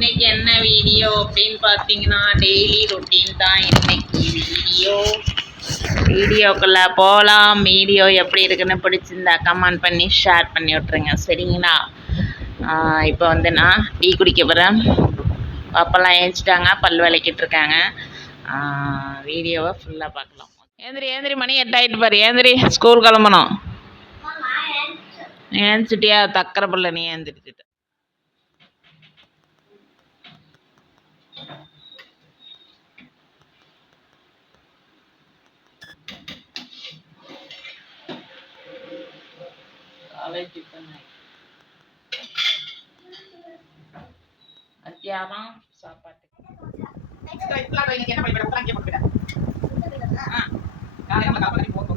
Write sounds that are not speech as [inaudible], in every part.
இன்னைக்கு என்ன வீடியோ அப்படின்னு பார்த்தீங்கன்னா டெய்லி ரொட்டீன் தான் இன்னைக்கு வீடியோ. வீடியோக்குள்ளே போகலாம் வீடியோ எப்படி இருக்குன்னு பிடிச்சிருந்தா கமெண்ட் பண்ணி ஷேர் பண்ணி விட்ருங்க சரிங்களா? இப்போ வந்து நான் டீ குடிக்க போகிறேன் அப்போல்லாம் ஏஞ்சிட்டாங்க பல் விளக்கிட்டு இருக்காங்க. வீடியோவை ஃபுல்லாக பார்க்கலாம். ஏந்திரி ஏந்திரி மணி எட்டாயிட்டு பாரு. ஏந்திரி ஸ்கூல் கிளம்பணும். ஏந்திச்சிட்டியா தக்கரை பிள்ளை நீ ஏந்திரிச்சிட்ட. Soalnya juga naik. Antiarang siapa. Kita itu lagi yung kinapalit. Ito lang yung berbeda. Ah. Kaya ka magkakapalit po.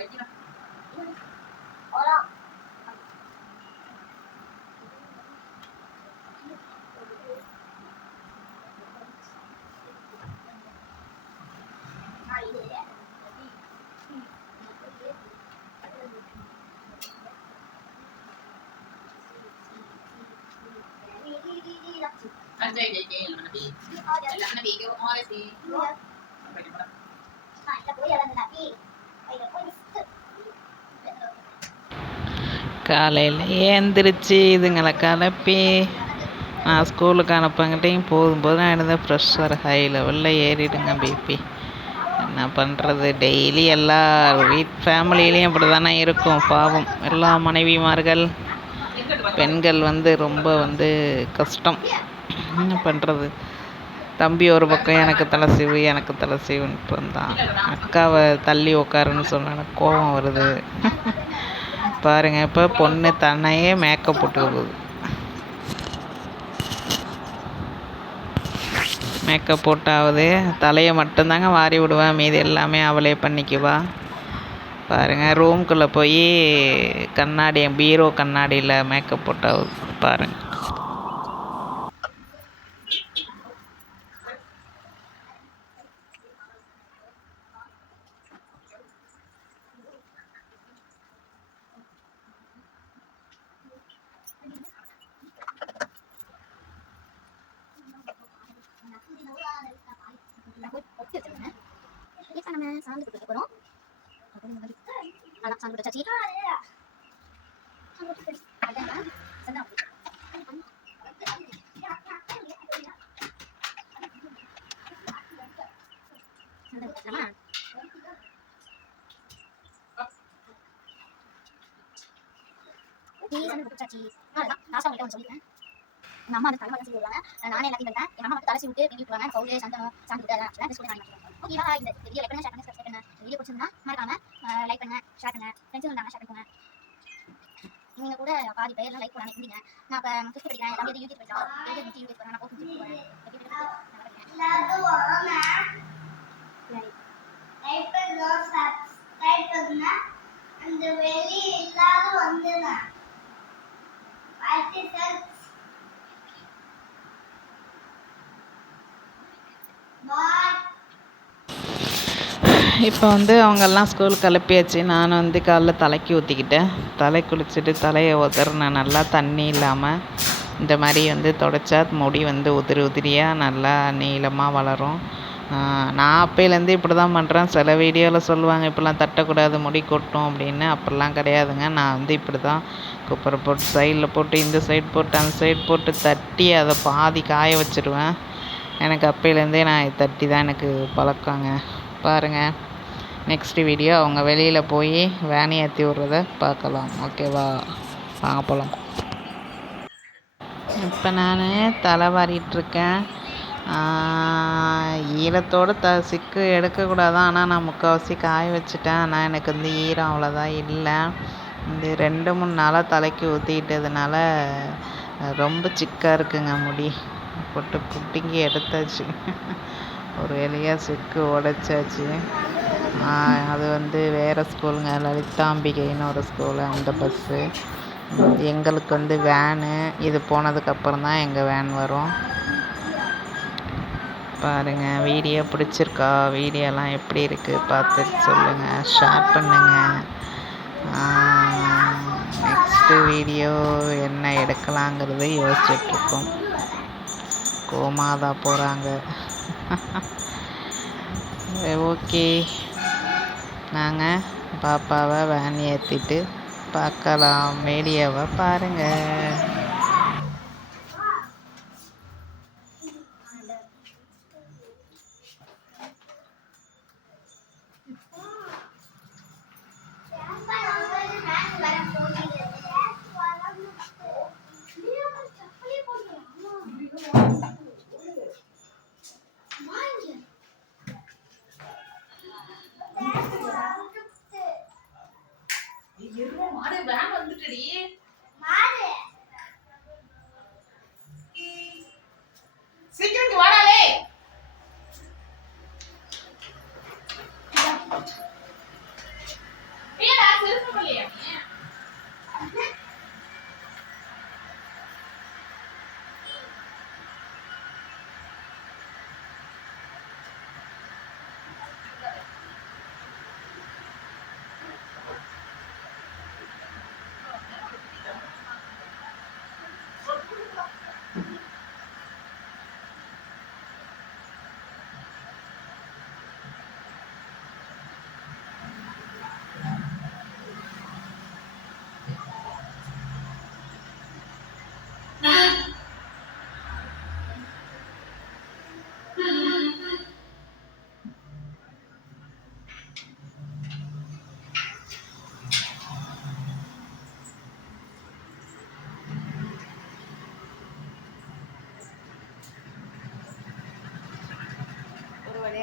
مدينه അഞ്ചായി ജയിക്കുകയില്ല നബി അല്ല നബി ഓരോ സീ പോയി അല്ല നബി காலையில் ஏந்திரிச்சு இதுங்களை கிளப்பி நான் ஸ்கூலுக்கு அனுப்பங்கிட்டையும் போதும் போதும் எழுந்த ப்ரெஷர் ஹை லெவலில் ஏறிடுங்க பிபி என்ன பண்ணுறது டெய்லி எல்லா வீட் ஃபேமிலியிலையும் அப்படி தானே இருக்கும். பாவம். எல்லா மனைவிமார்கள் பெண்கள் வந்து ரொம்ப வந்து கஷ்டம். என்ன பண்ணுறது தம்பி ஒரு பக்கம் எனக்கு தலைசீவு எனக்கு தலைசீவுன்ட்டு இருந்தான். அக்காவை தள்ளி உட்காருன்னு சொன்ன எனக்கு கோபம் வருது. பாருங்கள் இப்போ பொண்ணு தன்னையே மேக்கப் போட்டு போகுது. மேக்கப் போட்டாவது தலையை மட்டும்தாங்க வாரி விடுவேன் மீதி எல்லாமே அவளே பண்ணிக்குவா. பாருங்கள் ரூம்குள்ளே போய் கண்ணாடி பீரோ கண்ணாடியில் மேக்கப் போட்டாவது பாருங்கள் இப்போ நம்ம சாந்து கொடுக்க போகிறோம் அதான் எங்கள் அம்மா வந்து தலைமை செய்வாங்க நானே எல்லாத்தையும் பண்ணிட்டேன் எங்கள் அம்மா மட்டும் தலை விட்டு பிடி விட்டுவாங்க பவுலே சந்தனம் சாந்து விட்டு அதெல்லாம் ஆக்சுவலாக ஸ்கூல் நான் ஓகேவா இந்த வீடியோ லைக் பண்ணுங்க ஷேர் பண்ணுங்க சப்ஸ்கிரைப் பண்ணுங்க வீடியோ பிடிச்சிருந்தா மறக்காம லைக் பண்ணுங்க ஷேர் பண்ணுங்க ஃப்ரெண்ட்ஸ் இருந்தாங்க ஷேர் பண்ணுங்க நீங்க கூட பாதி பேர்லாம் லைக் பண்ணாங்க இருந்தீங்க. நான் இப்போ ஃபிஃப்த் படிக்கிறேன். தம்பி யூடியூப் படிக்கலாம் யூடியூப் யூடியூப் போகிறேன் நான் போட்டு போகிறேன் அந்த வெளி இல்லாத வந்து பாய் இப்போ வந்து அவங்கெல்லாம் ஸ்கூல் கிளப்பியாச்சு. நான் வந்து காலைல தலைக்கு ஊற்றிக்கிட்டேன் தலை குளிச்சுட்டு தலையை உதறினேன் நல்லா தண்ணி இல்லாமல் இந்த மாதிரி வந்து தொடச்சா முடி வந்து உதிரி உதிரியாக நல்லா நீளமாக வளரும். நான் அப்போலேருந்து இப்படி தான் பண்ணுறேன் சில வீடியோவில் சொல்லுவாங்க இப்படிலாம் தட்டக்கூடாது முடி கொட்டும் அப்படின்னு. அப்படிலாம் கிடையாதுங்க. நான் வந்து இப்படி தான் குப்பரை போட்டு சைடில் போட்டு இந்த சைடு போட்டு அந்த சைடு போட்டு தட்டி அதை பாதி காய வச்சுருவேன். எனக்கு அப்போலேருந்தே நான் தட்டி தான் எனக்கு பழக்கங்க. பாருங்கள் நெக்ஸ்ட்டு வீடியோ அவங்க வெளியில் போய் வேனை ஏற்றி விட்றத பார்க்கலாம். ஓகேவா வாங்க போகலாம் இப்போ நான் தலை வாரிட்டுருக்கேன் ஈரத்தோடு த சிக்கு எடுக்கக்கூடாது ஆனால் நான் முக்கால்வாசி காய வச்சுட்டேன். ஆனால் எனக்கு வந்து ஈரம் அவ்வளோதான் இல்லை. இந்த ரெண்டு மூணு நாளாக தலைக்கு ஊற்றிக்கிட்டதுனால ரொம்ப சிக்காக இருக்குங்க முடி. போட்டு புட்டிங்கி எடுத்தாச்சு. ஒரு வழியாக சிக்கு உடைச்சாச்சு. அது வந்து வேறு ஸ்கூலுங்க. லலிதாம்பிகைன்னு ஒரு ஸ்கூலு அந்த பஸ்ஸு எங்களுக்கு வந்து வேனு இது போனதுக்கப்புறம் தான் எங்கள் வேன் வரும். பாருங்கள் வீடியோ பிடிச்சிருக்கா? வீடியோலாம் எப்படி இருக்குது பார்த்துட்டு சொல்லுங்கள் ஷேர் பண்ணுங்கள் நெக்ஸ்ட்டு வீடியோ என்ன எடுக்கலாங்கிறது யோசிச்சுட்ருக்கோம். கோமாதா போகிறாங்க ஓகே [laughs] நாங்கள் பாப்பாவை வேன் ஏற்றிட்டு பார்க்கலாம். வீடியோவை பாருங்கள்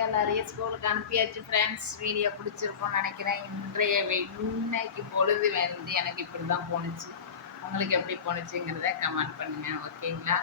ஒரு நிறைய ஸ்கூலுக்கு அனுப்பியாச்சு. ஃப்ரெண்ட்ஸ் வீடியோ பிடிச்சிருக்கும்னு நினைக்கிறேன். இன்றைய இன்னைக்கு பொழுது வந்து எனக்கு இப்படி தான் போணுச்சு. உங்களுக்கு எப்படி போணுச்சுங்கிறத கமெண்ட் பண்ணுங்கள் ஓகேங்களா